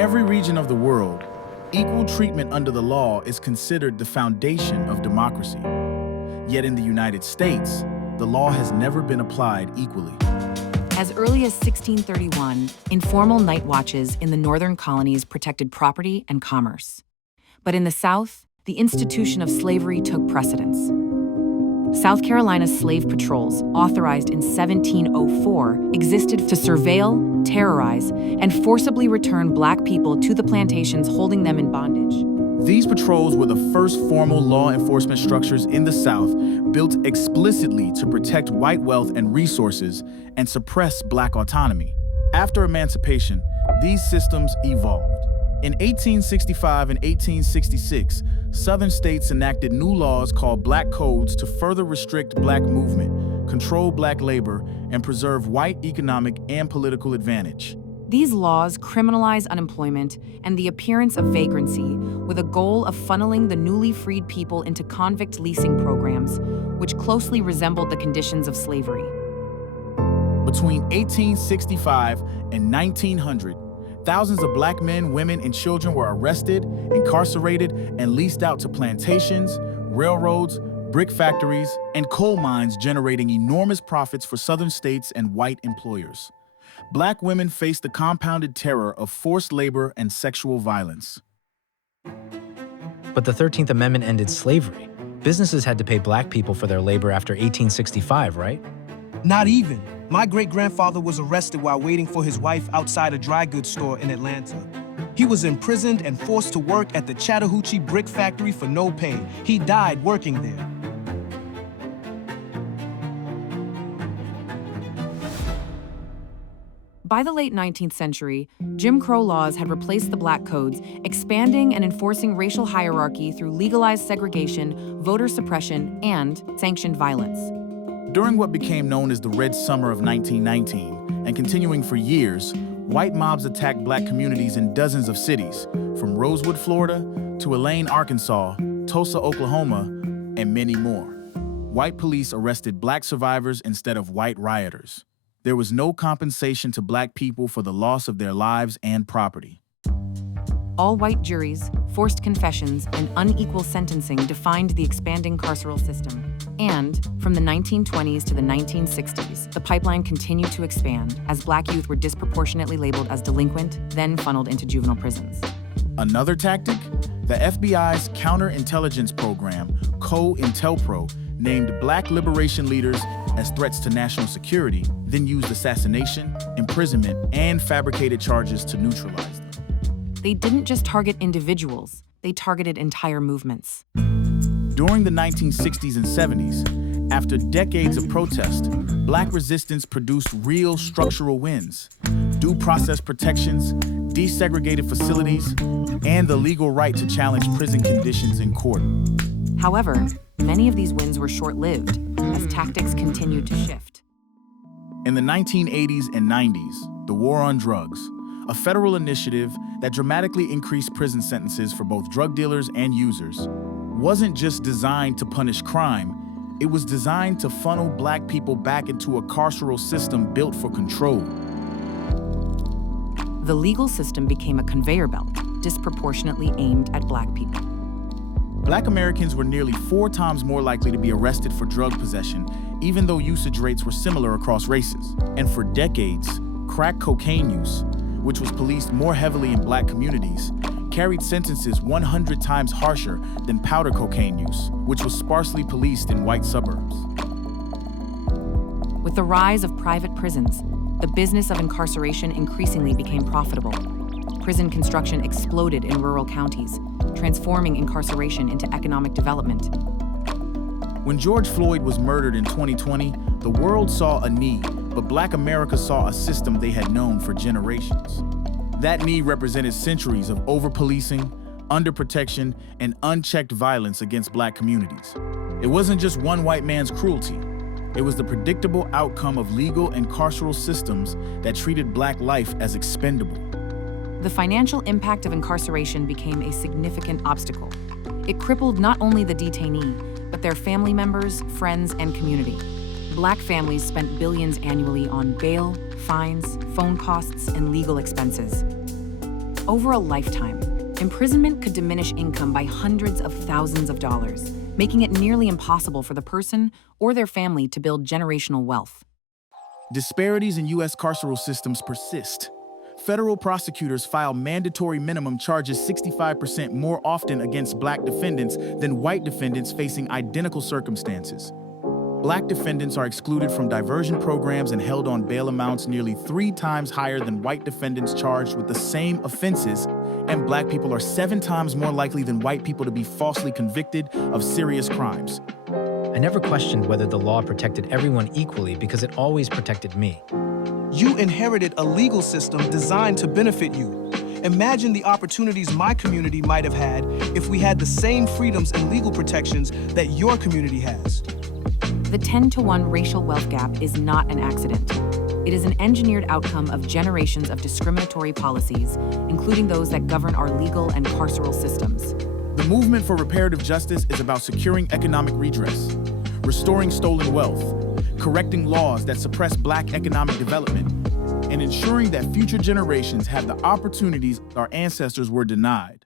every region of the world, equal treatment under the law is considered the foundation of democracy. Yet in the United States, the law has never been applied equally. As early as 1631, informal night watches in the northern colonies protected property and commerce. But in the South, the institution of slavery took precedence. South Carolina's slave patrols, authorized in 1704, existed to surveil, terrorize, and forcibly return Black people to the plantations, holding them in bondage. These patrols were the first formal law enforcement structures in the South, built explicitly to protect white wealth and resources and suppress Black autonomy. After emancipation, these systems evolved. In 1865 and 1866, Southern states enacted new laws called Black Codes to further restrict Black movement, control Black labor, and preserve white economic and political advantage. These laws criminalize unemployment and the appearance of vagrancy, with a goal of funneling the newly freed people into convict leasing programs, which closely resembled the conditions of slavery. Between 1865 and 1900, thousands of Black men, women, and children were arrested, incarcerated, and leased out to plantations, railroads, brick factories, and coal mines, generating enormous profits for Southern states and white employers. Black women faced the compounded terror of forced labor and sexual violence. But the 13th Amendment ended slavery. Businesses had to pay Black people for their labor after 1865, right? Not even. My great-grandfather was arrested while waiting for his wife outside a dry goods store in Atlanta. He was imprisoned and forced to work at the Chattahoochee brick factory for no pay. He died working there. By the late 19th century, Jim Crow laws had replaced the Black codes, expanding and enforcing racial hierarchy through legalized segregation, voter suppression, and sanctioned violence. During what became known as the Red Summer of 1919, and continuing for years, white mobs attacked Black communities in dozens of cities, from Rosewood, Florida, to Elaine, Arkansas, Tulsa, Oklahoma, and many more. White police arrested Black survivors instead of white rioters. There was no compensation to Black people for the loss of their lives and property. All-white juries, forced confessions, and unequal sentencing defined the expanding carceral system. And, from the 1920s to the 1960s, the pipeline continued to expand as Black youth were disproportionately labeled as delinquent, then funneled into juvenile prisons. Another tactic? The FBI's counterintelligence program, COINTELPRO, named Black liberation leaders as threats to national security, then used assassination, imprisonment, and fabricated charges to neutralize them. They didn't just target individuals, they targeted entire movements. During the 1960s and 70s, after decades of protest, Black resistance produced real structural wins: due process protections, desegregated facilities, and the legal right to challenge prison conditions in court. However, many of these wins were short-lived as tactics continued to shift. In the 1980s and 90s, the War on Drugs, a federal initiative that dramatically increased prison sentences for both drug dealers and users, wasn't just designed to punish crime, it was designed to funnel Black people back into a carceral system built for control. The legal system became a conveyor belt, disproportionately aimed at Black people. Black Americans were nearly 4 times more likely to be arrested for drug possession, even though usage rates were similar across races. And for decades, crack cocaine use, which was policed more heavily in Black communities, carried sentences 100 times harsher than powder cocaine use, which was sparsely policed in white suburbs. With the rise of private prisons, the business of incarceration increasingly became profitable. Prison construction exploded in rural counties, transforming incarceration into economic development. When George Floyd was murdered in 2020, the world saw a need, but Black America saw a system they had known for generations. That need represented centuries of over-policing, under-protection, and unchecked violence against Black communities. It wasn't just one white man's cruelty. It was the predictable outcome of legal and carceral systems that treated Black life as expendable. The financial impact of incarceration became a significant obstacle. It crippled not only the detainee, but their family members, friends, and community. Black families spent billions annually on bail, fines, phone costs, and legal expenses. Over a lifetime, imprisonment could diminish income by hundreds of thousands of dollars, making it nearly impossible for the person or their family to build generational wealth. Disparities in U.S. carceral systems persist. Federal prosecutors file mandatory minimum charges 65% more often against black defendants than white defendants facing identical circumstances. Black defendants are excluded from diversion programs and held on bail amounts nearly 3 times higher than white defendants charged with the same offenses, and black people are 7 times more likely than white people to be falsely convicted of serious crimes. I never questioned whether the law protected everyone equally because it always protected me. You inherited a legal system designed to benefit you. Imagine the opportunities my community might have had if we had the same freedoms and legal protections that your community has. The 10-to-1 racial wealth gap is not an accident. It is an engineered outcome of generations of discriminatory policies, including those that govern our legal and carceral systems. The movement for reparative justice is about securing economic redress, restoring stolen wealth, correcting laws that suppress black economic development, and ensuring that future generations have the opportunities our ancestors were denied.